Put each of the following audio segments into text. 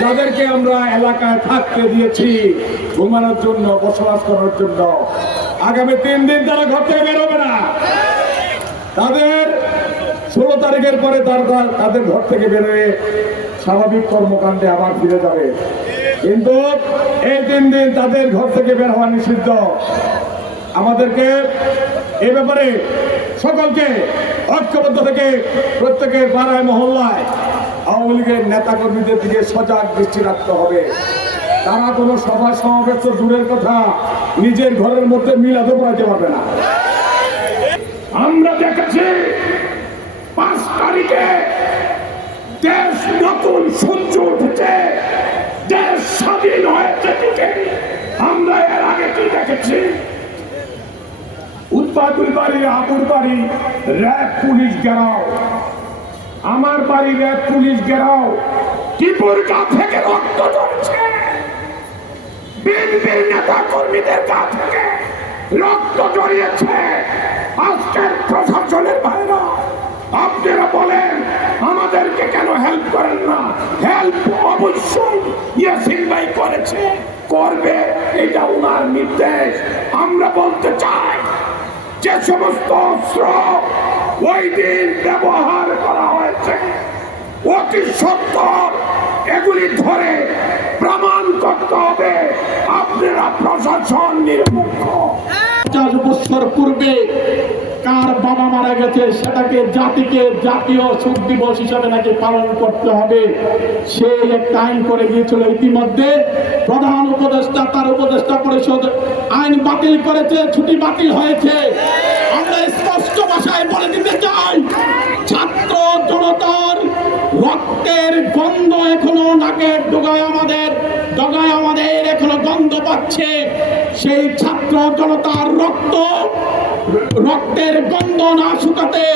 যাদেরকে আমরা এলাকায় থাকতে দিয়েছি ঘুমানোর জন্য, বসবাস করার জন্য, আগামী 3 দিন তারা ঘর থেকে বেরোবে না। তাদের 16 তারিখের পরে তাদের ঘর থেকে বেরোয় স্বাভাবিক কর্মকাণ্ডে আবার ফিরে যাবে। কিন্তু এই 3 দিন তাদের ঘর থেকে বের হওয়া নিষিদ্ধ। আমাদেরকে এ ব্যাপারে সকলকে ঐক্যবদ্ধ থেকে প্রত্যেকের পাড়ায় মহল্লায় আওয়ামী লীগের নেতাকর্মীদের দিকে সজাগ দৃষ্টি রাখতে হবে। তারা কোনো সভা সমাবেশ তো দূরের কথা, নিজের ঘরের মধ্যে মিলাদও করাতে পারবে না। আমরা দেখেছি 5 তারিখে দেশ নতুন সূর্য উঠেছে, দেশ স্বাধীন হয়েছে। আমরা এর আগে কি দেখেছি? উৎপাদুল বাড়ি, আবুর বাড়ি র্যাব পুলিশ ঘেরাও, আমার বাড়ি র্যাব পুলিশ ঘেরাও, টিপুর গা থেকে রক্ত ঝরছে, বিএনপির নেতা কর্মীদের গা থেকে রক্ত জড়িয়েছে। আজকের প্রশাসনের বাইরে আপনারা বলেন আমাদেরকে কেন হেল্প করেন না? হেল্প অবশ্যই ইয়াসিন ভাই করেছে, করবে, এটা ওনার নির্দেশ। আমরা বলতে চাই যে সমস্ত অস্ত্র ওই দিন ব্যবহার করা হয়েছে অতি সত্বর এগুলি ধরে প্রমাণ করতে হবে। আপনারা প্রশাসন নিরপেক্ষ। 50 বছর পূর্বে কার বাবা মারা গেছে সেটাকে জাতিকে জাতীয় শোক দিবস হিসাবে নাকি পালন করতে হবে, সেই একটা আইন করে গিয়েছিল। ইতিমধ্যে প্রধান উপদেষ্টা, তার উপদেষ্টা পরিষদ আইন বাতিল করেছে, ছুটি বাতিল হয়েছে। আমরা স্পষ্ট ভাষায় বলে দিতে চাই, ছাত্র জনতার রক্তের গন্ধ এখনো নাকের ডগায় আমাদের এখনো গন্ধ পাচ্ছে। সেই ছাত্র জনতার রক্তের গন্ধ না শুকাতে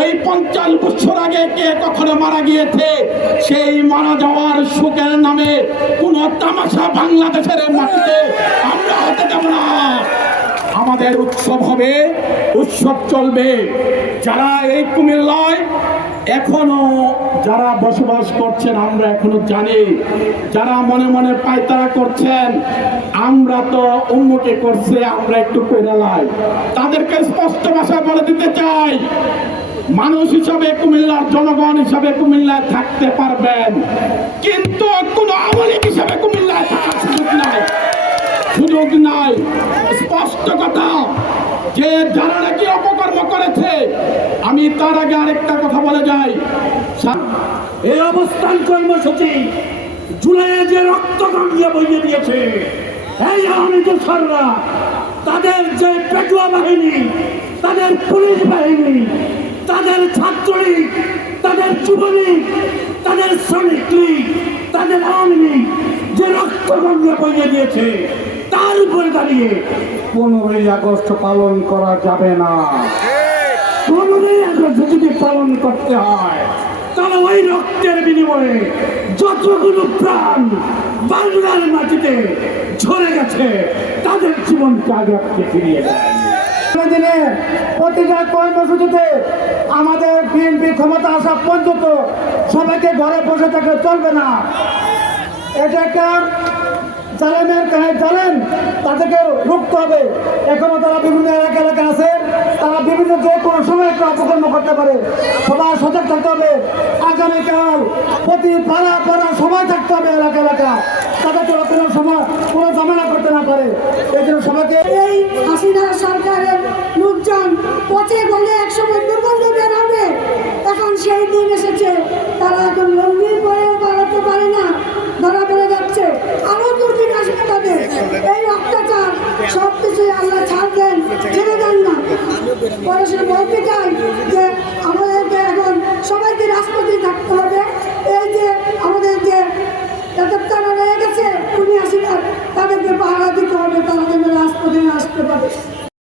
ওই 50 বছর আগে কে কখনো মারা গিয়েছে, সেই মারা যাওয়ার শোকের নামে কোন তামাশা বাংলাদেশের মাটিতে আমরা হতে দেব না। আমাদের উৎসব হবে, উৎসব চলবে। যারা এই কুমিল্লায় এখনো যারা বসবাস করছেন, আমরা এখনো জানি, যারা মনে মনে পায়তারা করছেন আমরা তো উন্নতি করছে, আমরা একটু কইরালাই, তাদেরকে স্পষ্ট ভাষায় বলে দিতে চাই, মানুষ হিসাবে কুমিল্লার জনগণ হিসাবে কুমিল্লায় থাকতে পারবেন, কিন্তু কোন আওয়ামী লীগ হিসাবে কুমিল্লায় থাকার সুযোগ নাই। স্পষ্ট কথা, যে যারা নাকি অপকর্ম করেছে, আমি তার আগে আরেকটা কথা বলে যাই। এই অবস্থান কর্মসূচি জুলাইয়ে যে রক্ত গঙ্গা বইয়ে দিয়েছে এই আওয়ামী দোসররা, তাদের যে পেটুয়া বাহিনী, তাদের পুলিশ বাহিনী, তাদের ছাত্রলীগ, তাদের যুবলীগ, তাদের শ্রমিক লীগ, তাদের আওয়ামী লীগ যে রক্ত গঙ্গা বইয়ে দিয়েছে, তার উপরে দাঁড়িয়ে 15ই আগস্ট পালন করা যাবে না। 15ই আগস্ট যদি পালন করতে হয় তাহলে ওই রক্তের বিনিময়ে যতগুলো প্রাণ বাংলার মাটিতে ঝরে গেছে তাদের জীবনকে আগে ফিরিয়ে দেয়। দিনে প্রতিটা কর্মসূচিতে আমাদের বিএনপি ক্ষমতা আসা পর্যন্ত সবাইকে ঘরে বসে থাকলে চলবে না। এটা একটা জানেন তাদেরকে রুখতে হবে। এখনো তারা বিভিন্ন এলাকা আছে, তারা বিভিন্ন যে কোনো সময় একটা অপকর্ম করতে পারে, সবাই সজাগ থাকতে হবে। আগামীকাল প্রতি পাড়া সময় থাকতে হবে, এলাকা তাদের কোনো সময় কোনো ঝামেলা করতে না পারে। এই জন্য সবাইকে এই হাসিনা সরকারের লোকজন পচে বলে একসময় দুর্গন্ধ বের হবে, এখন সেই দিন এসেছে। তারা এখন লঙ্গির পরেও বাড়াতে পারে না, ধরা পড়ে যাচ্ছে। আরো দুর্দিন আসবে তাদের। এই অত্যাচার সব কিছুই আল্লাহ ছাড় দেন, ছেড়ে দেন না। পড়াশোনা বলতে চাই যে আমাদেরকে এখন সবাইকে রাজপথে থাকতে হবে। এই যে আমাদের যে তারা রয়ে গেছে খুনি হাসিনা, তাদেরকে পাহারা দিতে হবে, তারা যেন রাজপথে আসতে পারে।